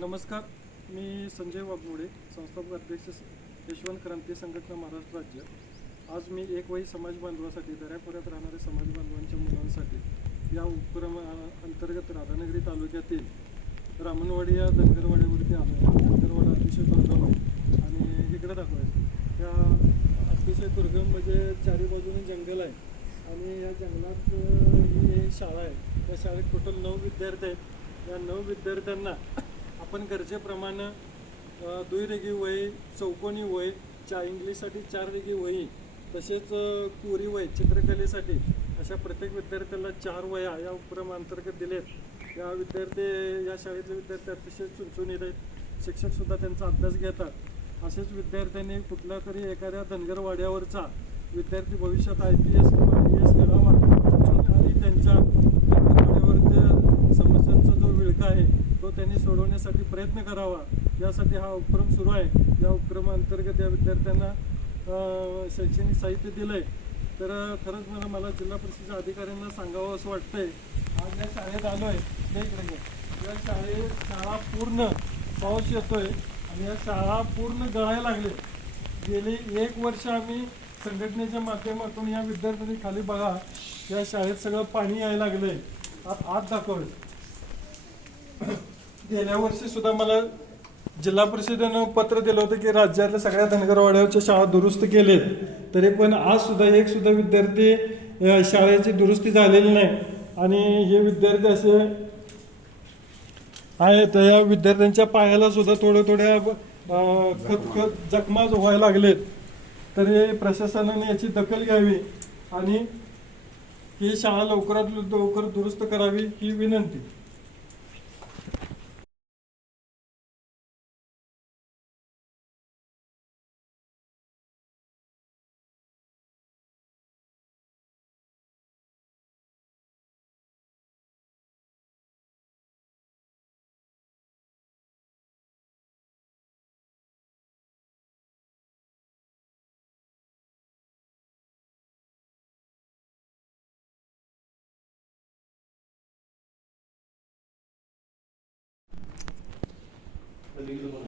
नमस्कार. मी संजय वाघमोडे संस्थापक अध्यक्ष यशवंत क्रांती संघटना महाराष्ट्र राज्य. आज मी एक वही समाज बांधवासाठी दर्यापुऱ्यात राहणाऱ्या समाज बांधवांच्या मुलांसाठी या उपक्रमा अंतर्गत राधानगरी तालुक्यातील रामणवाडी या धनगरवाड्यावरती आलो आहे. धनगरवाडा अतिशय दुर्गम आहे आणि इकडे दाखवायचं. त्या अतिशय दुर्गम म्हणजे चारी बाजूने जंगल आहे आणि या जंगलात ही शाळा आहे. त्या शाळेत टोटल नऊ विद्यार्थी आहेत. या नऊ विद्यार्थ्यांना आपण गरजेप्रमाणे अ, दुईरेगी वही चौकोनी वही चा इंग्लिशसाठी चार रेगी वही तसेच कोरी वही चित्रकलेसाठी अशा प्रत्येक विद्यार्थ्याला चार वया या उपक्रमाअंतर्गत दिलेत. या विद्यार्थी या शाळेतले विद्यार्थी अतिशय चुनचुनीत आहेत. शिक्षकसुद्धा त्यांचा अभ्यास घेतात. असेच विद्यार्थ्यांनी कुठल्या तरी एखाद्या धनगरवाड्यावरचा विद्यार्थी भविष्यात आय पी एस किंवा आय एस घडावा आणि त्यांच्या धनगरवाड्यावरच्या त्यांनी सोडवण्यासाठी प्रयत्न करावा. यासाठी हा उपक्रम सुरू आहे. या उपक्रमाअंतर्गत या विद्यार्थ्यांना शैक्षणिक साहित्य दिलं आहे तर खरंच मला मला जिल्हा परिषदेच्या अधिकाऱ्यांना सांगावं असं वाटतंय. आज या शाळेत आलो आहे इकडे या शाळेत शाळा पूर्ण पाऊस येतोय आणि या शाळा पूर्ण गळायला लागले. गेली एक वर्ष आम्ही संघटनेच्या माध्यमातून या विद्यार्थ्यांनी खाली बघा या शाळेत सगळं पाणी यायला लागलंय. आत आत दाखवलं. गेल्या वर्षी सुद्धा मला जिल्हा परिषदेनं पत्र दिलं होतं की राज्यातल्या सगळ्या धनगरवाड्यावरच्या शाळा दुरुस्त केलेत. तरी पण आज सुद्धा एक सुद्धा विद्यार्थी शाळेची दुरुस्ती झालेली नाही. आणि हे विद्यार्थी असे आहेत या विद्यार्थ्यांच्या पायाला सुद्धा थोड्या थोड्या खत खत जखमा व्हायला लागलेत. तरी प्रशासनाने याची दखल घ्यावी आणि ही शाळा लवकरात लवकर दुरुस्त करावी ही विनंती. believable.